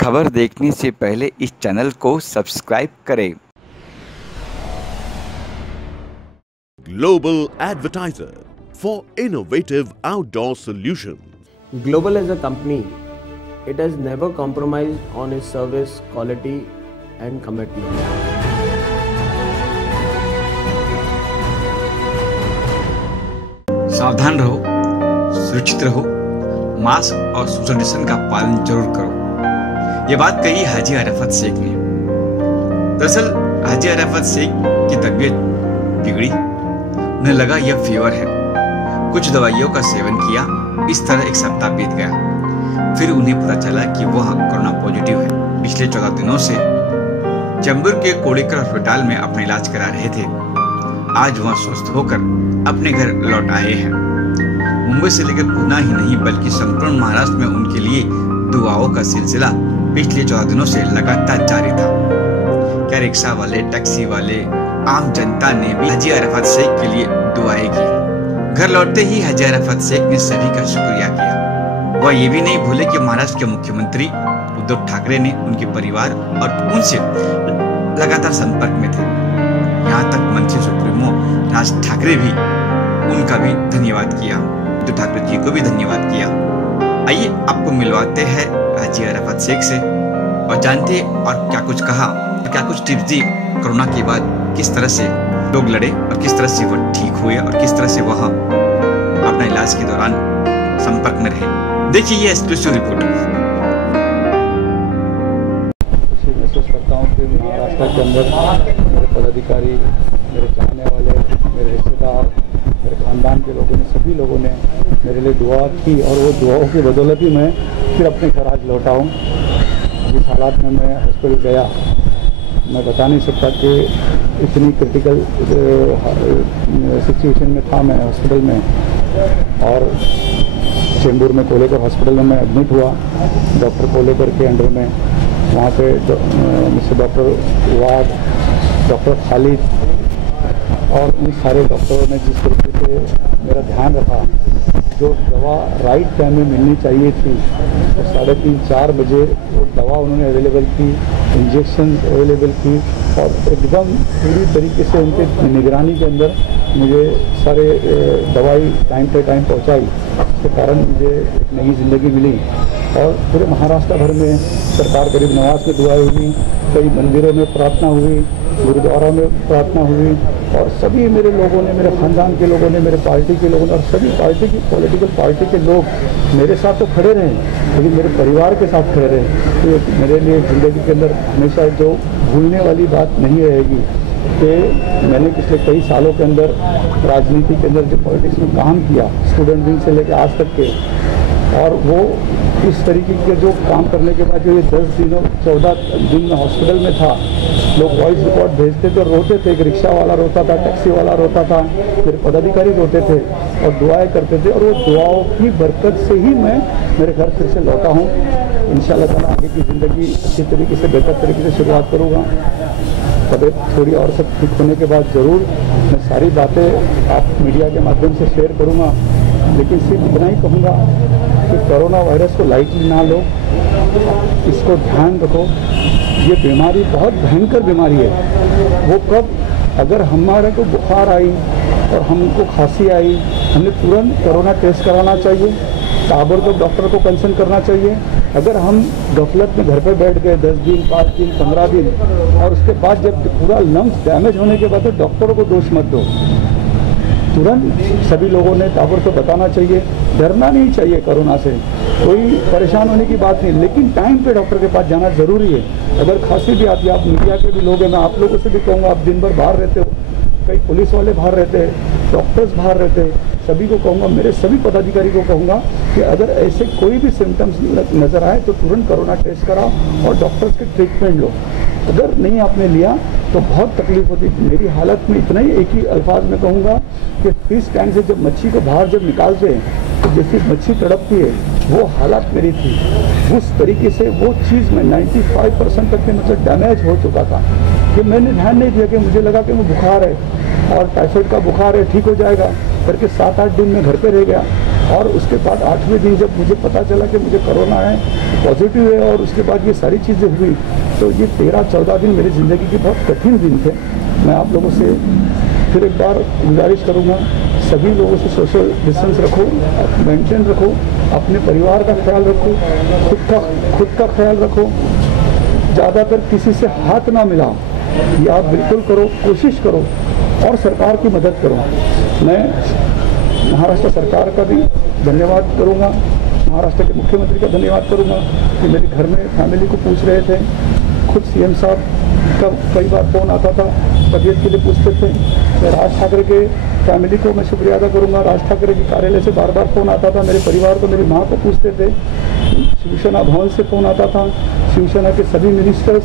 खबर देखने से पहले इस चैनल को सब्सक्राइब करें। Global advertiser for innovative outdoor solutions. Global as a company, it has never compromised on its service quality and commitment. सावधान रहो, सुरक्षित रहो, मास्क और सोशल डिस्टेंस का पालन जरूर करो। ये बात कही हाजी अरफत शेख ने। दरअसल हाजी अरफत शेख की तबीयत बिगड़ी, उन्हें लगा यह फीवर है। कुछ दवाइयों का सेवन किया, इस तरह एक सप्ताह बीत गया। फिर उन्हें पता चला कि वह कोरोना पॉजिटिव है। पिछले 14 दिनों से चेंबूर के कोड़ेकर अस्पताल में अपना इलाज करा रहे थे। आज वह स्वस्थ होकर अपने घर लौट आए हैं। मुंबई से लेकर पुणे ही नहीं बल्कि संपूर्ण महाराष्ट्र में उनके लिए दुआओं का सिलसिला पिछले 14 दिनों से लगातार जारी था। क्या रिक्शा वाले, टैक्सी वाले, आम जनता ने भी हाजी अरफत शेख के लिए दुआएं की। घर लौटते ही हाजी अरफत शेख ने सभी का शुक्रिया किया। वह ये भी नहीं भूले कि महाराष्ट्र के मुख्यमंत्री उद्धव ठाकरे ने उनके परिवार और उनसे लगातार संपर्क में थे। यहाँ तक मंत्री सुप्रीमो राज ठाकरे भी उनका भी धन्यवाद किया, उद्धव ठाकरे जी को भी धन्यवाद किया। आइए आपको मिलवाते हैं हाजी अरफत शेख से और जानते हैं और क्या कुछ कहा, क्या कुछ टिप्स दी कोरोना के बाद, किस तरह से लोग लड़े और किस तरह से वह ठीक हुए और किस तरह से वह अपना इलाज के दौरान संपर्क में रहे। देखिए ये एक्सक्लूसिव रिपोर्ट। महसूस करता हूँ कि महाराष्ट्र के अंदर मेरे पदाधिकारी, मेरे चाहने वाले, मेरे रिश्तेदार, मेरे खानदान के लोगों ने, सभी लोगों ने मेरे लिए दुआ की और वो दुआओं की बदौलत ही मैं फिर अपने घर आज लौटा हूँ। जिस हालात में मैं हॉस्पिटल गया, मैं बता नहीं सकता कि इतनी क्रिटिकल सिचुएशन में था मैं हॉस्पिटल में। और चेंबूर में कोलेकर हॉस्पिटल में मैं एडमिट हुआ, डॉक्टर कोलेकर के अंडर में। वहाँ पे मिस्टर डॉक्टर वाद, डॉक्टर खालिद और उन सारे डॉक्टरों ने जिस तरीके से मेरा ध्यान रखा, जो दवा राइट टाइम में मिलनी चाहिए थी, तो 3:30-4 बजे वो दवा उन्होंने अवेलेबल की, इंजेक्शन अवेलेबल की और एकदम पूरी तरीके से उनके निगरानी के अंदर मुझे सारे दवाई टाइम पे टाइम पहुंचाई। इसके कारण मुझे एक नई ज़िंदगी मिली। और पूरे महाराष्ट्र भर में सरकार गरीब नवाज में दुआएं हुई, कई मंदिरों में प्रार्थना हुई, गुरुद्वारा में प्रार्थना हुई और सभी मेरे लोगों ने, मेरे ख़ानदान के लोगों ने, मेरे पार्टी के लोगों ने और सभी पार्टी की पॉलिटिकल पार्टी के लोग मेरे साथ तो खड़े रहे, लेकिन मेरे परिवार के साथ खड़े रहे। तो मेरे लिए ज़िंदगी के अंदर हमेशा जो भूलने वाली बात नहीं रहेगी कि मैंने पिछले कई सालों के अंदर राजनीति के अंदर जो पॉलिटिक्स में काम किया, स्टूडेंट विंग से लेकर आज तक के, और वो इस तरीके के जो काम करने के बाद जो ये 10 दिनों 14 दिन में हॉस्पिटल में था, लोग वॉइस रिकॉर्ड भेजते थे, रोते थे। एक रिक्शा वाला रोता था, टैक्सी वाला रोता था, मेरे पदाधिकारी रोते थे और दुआएं करते थे। और वो दुआओं की बरकत से ही मैं मेरे घर फिर से लौटा हूँ। इंशाल्लाह ताला आगे की ज़िंदगी अच्छी तरीके से, बेहतर तरीके से शुरुआत करूँगा। तबीयत थोड़ी और सब ठीक होने के बाद ज़रूर मैं सारी बातें आप मीडिया के माध्यम से शेयर करूँगा। लेकिन सिर्फ इतना ही कहूँगा कि कोरोना वायरस को लाइटली ना लो, इसको ध्यान रखो। ये बीमारी बहुत भयंकर बीमारी है। वो कब, अगर हमारे को बुखार आई और हमको खांसी आई, हमें तुरंत कोरोना टेस्ट कराना चाहिए, ताबड़तोड़ डॉक्टर को कंसल्ट करना चाहिए। अगर हम गफलत में घर पे बैठ गए 10 दिन, 5 दिन, 15 दिन और उसके बाद जब पूरा लंग्स डैमेज होने के बाद तो डॉक्टरों को दोष मत दो। तुरंत सभी लोगों ने ताबड़तोड़ बताना चाहिए। डरना नहीं चाहिए कोरोना से, कोई परेशान होने की बात नहीं, लेकिन टाइम पे डॉक्टर के पास जाना ज़रूरी है। अगर खांसी भी आती है, आप मीडिया के भी लोग हैं, मैं आप लोगों से भी कहूँगा, आप दिन भर बाहर रहते हो, कई पुलिस वाले बाहर रहते हैं, डॉक्टर्स बाहर रहते हैं, सभी को कहूँगा, मेरे सभी पदाधिकारी को कहूँगा कि अगर ऐसे कोई भी सिम्टम्स नज़र आए तो तुरंत कोरोना टेस्ट कराओ और डॉक्टर्स के ट्रीटमेंट लो। अगर नहीं आपने लिया तो बहुत तकलीफ होती। मेरी हालत में इतना ही, एक ही अल्फाज में कहूँगा कि फिश टैंक से जब मच्छी को बाहर जब निकालते हैं तो जैसे मच्छी तड़पती है, वो हालत मेरी थी। उस तरीके से वो चीज़ में 95% तक के मतलब डैमेज हो चुका था कि मैंने ध्यान नहीं दिया, कि मुझे लगा कि वो बुखार है और टाइफाइड का बुखार है, ठीक हो जाएगा करके 7-8 दिन में घर पे रह गया। और उसके बाद 8वें दिन जब मुझे पता चला कि मुझे कोरोना है, पॉजिटिव है, और उसके बाद ये सारी चीज़ें हुई, तो ये 13-14 दिन मेरी ज़िंदगी के बहुत कठिन दिन थे। मैं आप लोगों से फिर एक बार गुजारिश करूँगा, सभी लोगों से सोशल डिस्टेंस रखो, मेंटेन रखो, अपने परिवार का ख्याल रखो, खुद का ख्याल रखो, ज़्यादातर किसी से हाथ ना मिलाओ, ये आप बिल्कुल करो, कोशिश करो, और सरकार की मदद करो। मैं महाराष्ट्र सरकार का भी धन्यवाद करूँगा, महाराष्ट्र के मुख्यमंत्री का धन्यवाद करूँगा कि मेरे घर में फैमिली को पूछ रहे थे, खुद सीएम साहब का कई बार फ़ोन आता था, तबीयत के लिए पूछते थे। मैं राज ठाकरे के फैमिली को मैं शुक्रिया अदा करूँगा, राज ठाकरे के कार्यालय से बार बार फ़ोन आता था, मेरे परिवार को, मेरी माँ को पूछते थे, शिवसेना भवन से फ़ोन आता था, शिवसेना के सभी मिनिस्टर्स,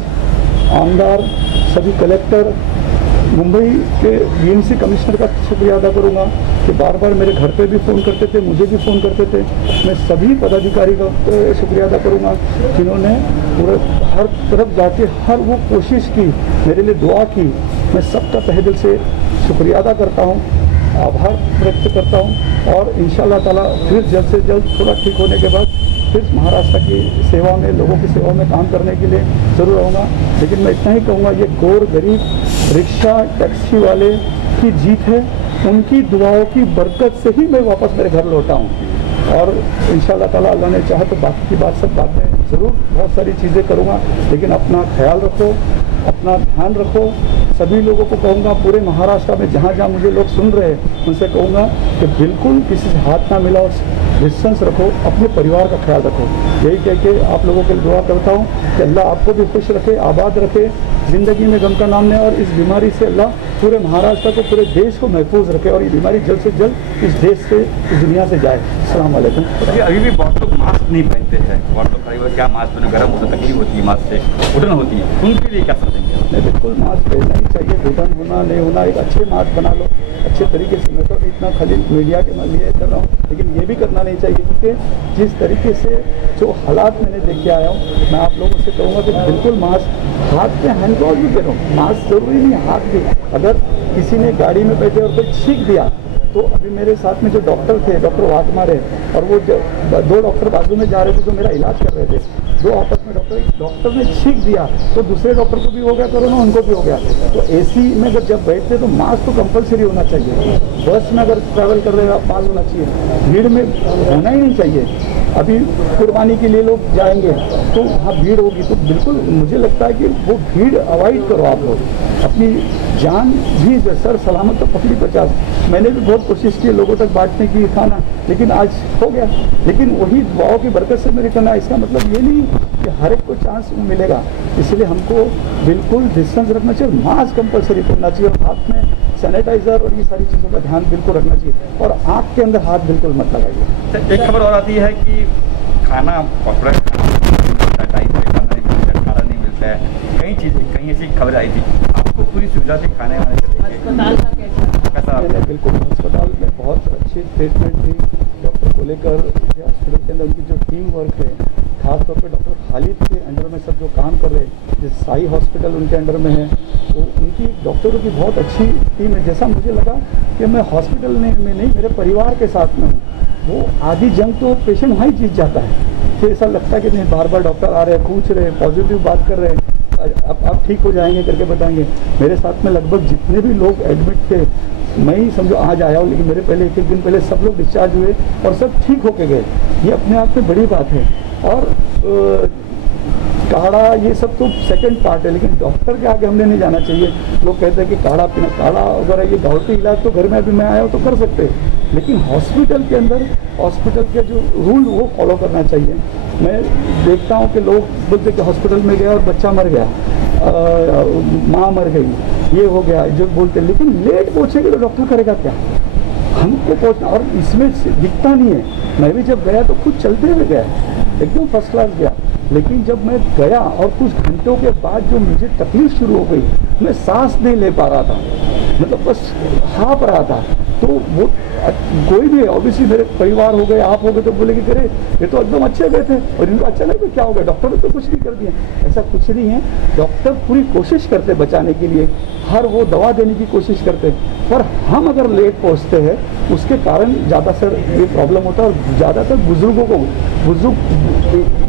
आमदार, सभी कलेक्टर, मुंबई के बीएमसी कमिश्नर का शुक्रिया अदा करूँगा कि बार बार मेरे घर पे भी फ़ोन करते थे, मुझे भी फ़ोन करते थे। मैं सभी पदाधिकारी का शुक्रिया अदा करूँगा जिन्होंने पूरे हर तरफ जाके हर वो कोशिश की, मेरे लिए दुआ की। मैं सबका तहे दिल से शुक्रिया अदा करता हूँ, आभार व्यक्त करता हूँ, और इंशाअल्लाह ताला फिर जल्द से जल्द थोड़ा ठीक होने के बाद फिर महाराष्ट्र की सेवा में, लोगों की सेवा में काम करने के लिए ज़रूर रहूँगा। लेकिन मैं इतना ही कहूँगा, ये गोर गरीब रिक्शा टैक्सी वाले की जीत है, उनकी दुआओं की बरकत से ही मैं वापस मेरे घर लौटा हूँ। और इंशाअल्लाह ताला अल्लाह ने चाहा तो बाकी की बात सब बाद में ज़रूर बहुत सारी चीज़ें करूँगा। लेकिन अपना ख्याल रखो, अपना ध्यान रखो। सभी लोगों को कहूँगा, पूरे महाराष्ट्र में जहाँ जहाँ मुझे लोग सुन रहे हैं, उनसे कहूँगा कि बिल्कुल किसी से हाथ ना मिलाओ, डिस्टेंस रखो, अपने परिवार का ख्याल रखो। यही कह के आप लोगों के लिए दुआ करता हूँ कि अल्लाह आपको भी खुश रखे, आबाद रखे, ज़िंदगी में गम का नाम ले, और इस बीमारी से अल्लाह पूरे महाराष्ट्र को, पूरे देश को महफूज रखे, और ये बीमारी जल्द से जल्द इस देश से, इस दुनिया से जाए। अस्सलाम वालेकुम। अभी भी बहुत लोग मास्क नहीं पहनते हैं, बहुत लोग कई बार क्या मास्क पहने, गर्म होता है, तकलीफ होती है, मास्क से घुटन होती है, उनके लिए क्या समझेंगे? नहीं, बिल्कुल मास्क पहनना ही चाहिए, घुटन होना नहीं होना, एक अच्छे मास्क बना लो अच्छे तरीके से। मैं तो इतना खाली मीडिया के लिए कर रहा हूँ, लेकिन ये भी करना नहीं चाहिए, क्योंकि जिस तरीके से जो हालात मैंने देख के आया हूँ, मैं आप लोगों से कहूँगा कि बिल्कुल मास्क, हाथ में हैंड ग्लोव भी पहनो, मास्क जरूरी नहीं, हाथ भी। अगर किसी ने गाड़ी में बैठे और कोई छींक दिया, तो अभी मेरे साथ में जो डॉक्टर थे, डॉक्टर वाकमार है, और वो 2 डॉक्टर बाजू में जा रहे थे जो मेरा इलाज कर रहे थे, 2 आपस में डॉक्टर ने छींक दिया तो दूसरे डॉक्टर को भी हो गया कोरोना, उनको भी हो गया। तो एसी में अगर जब बैठते तो मास्क तो कंपलसरी होना चाहिए। बस में अगर ट्रैवल कर रहे हो आप, मास्क होना चाहिए, भीड़ में होना ही नहीं चाहिए। अभी कुर्बानी के लिए लोग जाएंगे तो वहाँ भीड़ होगी, तो बिल्कुल मुझे लगता है कि वो भीड़ अवॉइड करो आप लोग। अपनी जान भी सर सलामत तो पकड़ी 50। मैंने भी बहुत कोशिश की लोगों तक बांटने की खाना, लेकिन आज हो गया। लेकिन वही दुआओं की बरकत से मेरे करना, इसका मतलब ये नहीं कि हर एक को चांस मिलेगा। इसलिए हमको बिल्कुल डिस्टेंस रखना चाहिए, मास्क कंपलसरी करना चाहिए, और हाथ में सैनिटाइजर और ये सारी चीज़ों का ध्यान बिल्कुल रखना चाहिए, और आँख के अंदर हाथ बिल्कुल मत लगाइए। एक खबर और आती है कि खाना टाइम पे खाना नहीं मिलता है, कई चीज़ें, कहीं ऐसी खबर आई थी, आपको पूरी सुविधा थी खाने वाने से मैंने बिल्कुल अस्पताल में बहुत अच्छी ट्रीटमेंट थी डॉक्टर को लेकर। हॉस्पिटल के अंदर उनकी जो टीम वर्क है, खासतौर पे डॉक्टर खालिद के अंडर में सब जो काम कर रहे हैं, जिस साई हॉस्पिटल उनके अंडर में है, तो उनकी डॉक्टरों की बहुत अच्छी टीम है। जैसा मुझे लगा कि मैं हॉस्पिटल में नहीं, मेरे परिवार के साथ में हूँ। वो आधी जंग तो पेशेंट वहाँ ही जीत जाता है। फिर ऐसा लगता है कि नहीं, बार बार डॉक्टर आ रहे हैं, पूछ रहे हैं, पॉजिटिव बात कर रहे हैं, अब ठीक हो जाएंगे करके बताएंगे। मेरे साथ में लगभग जितने भी लोग एडमिट थे, मैं ही समझो आज आया हूँ, लेकिन मेरे पहले 1-1 दिन पहले सब लोग डिस्चार्ज हुए और सब ठीक होके गए। ये अपने आप में बड़ी बात है। और काढ़ा ये सब तो सेकंड पार्ट है, लेकिन डॉक्टर के आगे हमने नहीं जाना चाहिए। लोग कहते हैं कि काढ़ा पीना, काढ़ा वगैरह ये गाँव के इलाज तो घर में अभी मैं आया हूँ तो कर सकते हैं, लेकिन हॉस्पिटल के अंदर हॉस्पिटल के जो रूल वो फॉलो करना चाहिए। मैं देखता हूँ कि लोग बोलते कि हॉस्पिटल में गया और बच्चा मर गया, माँ मर गई, ये हो गया जो बोलते, लेकिन लेट पहुँचेंगे तो डॉक्टर करेगा क्या? हमको पहुँचना, और इसमें दिखता नहीं है। मैं भी जब गया तो खुद चलते हुए गया, एकदम फर्स्ट क्लास गया, लेकिन जब मैं गया और कुछ घंटों के बाद जो मुझे तकलीफ शुरू हो गई, मैं सांस नहीं ले पा रहा था, मतलब बस हाँप रहा था। तो वो कोई भी ऑब्वियसली मेरे परिवार हो गए, आप हो गए, तो बोले कि करे ये तो एकदम अच्छे गए थे और इनको अच्छा नहीं, तो क्या हो गया, डॉक्टर ने तो कुछ नहीं कर दिया। ऐसा कुछ नहीं है, डॉक्टर पूरी कोशिश करते बचाने के लिए, हर वो दवा देने की कोशिश करते, पर हम अगर लेट पहुंचते हैं उसके कारण ज़्यादा सर ये प्रॉब्लम होता है। और ज़्यादातर बुजुर्ग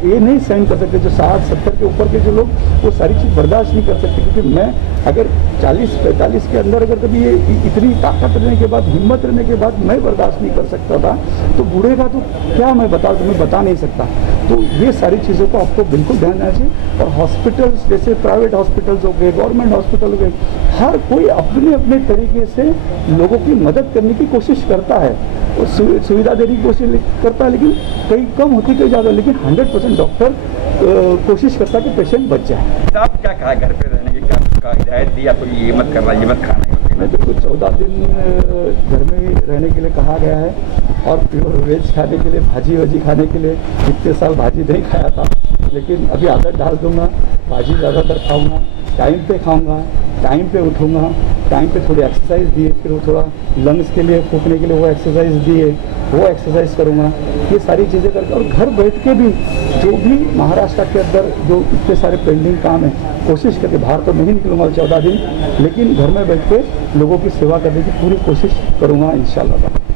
ये नहीं सहन कर सकते, जो 60-70 के ऊपर के जो लोग वो सारी चीज़ बर्दाश्त नहीं कर सकते। क्योंकि मैं अगर 40-45 के अंदर अगर कभी ये इतनी ताकत रहने के बाद, हिम्मत रहने के बाद मैं बर्दाश्त नहीं कर सकता था, तो बूढ़े का तो क्या मैं बता नहीं सकता। तो ये सारी चीज़ों को आपको बिल्कुल ध्यान देना चाहिए। और हॉस्पिटल्स जैसे प्राइवेट हॉस्पिटल्स हो गए, गवर्नमेंट हॉस्पिटल हो गए, हर कोई अपने अपने तरीके से लोगों की मदद करने की कोशिश करता है और सुविधा देने की कोशिश करता है, लेकिन कई कम होती कई ज़्यादा, लेकिन 100% डॉक्टर कोशिश करता है कि पेशेंट बच जाए। आप क्या कहा घर पे रहने की, क्या हिदायत दी आपको, ये मत करना, ये मत खाना? मैं बिल्कुल 14 दिन घर में ही रहने के लिए कहा गया है और प्योर वेज खाने के लिए, भाजी वजी खाने के लिए। इतने साल भाजी नहीं खाया था, लेकिन अभी आदत डाल दूंगा, भाजी ज़्यादातर खाऊंगा, टाइम पे खाऊंगा, टाइम पे उठूंगा, टाइम पे थोड़ी एक्सरसाइज दिए, फिर वो थोड़ा लंग्स के लिए फूकने के लिए वो एक्सरसाइज दिए, वो एक्सरसाइज करूंगा। ये सारी चीज़ें करके और घर बैठ के भी जो भी महाराष्ट्र के अंदर जो इतने सारे पेंडिंग काम है, कोशिश करके, बाहर तो नहीं निकलूंगा 14 दिन, लेकिन घर में बैठ के लोगों की सेवा करने की पूरी कोशिश करूंगा इंशाल्लाह।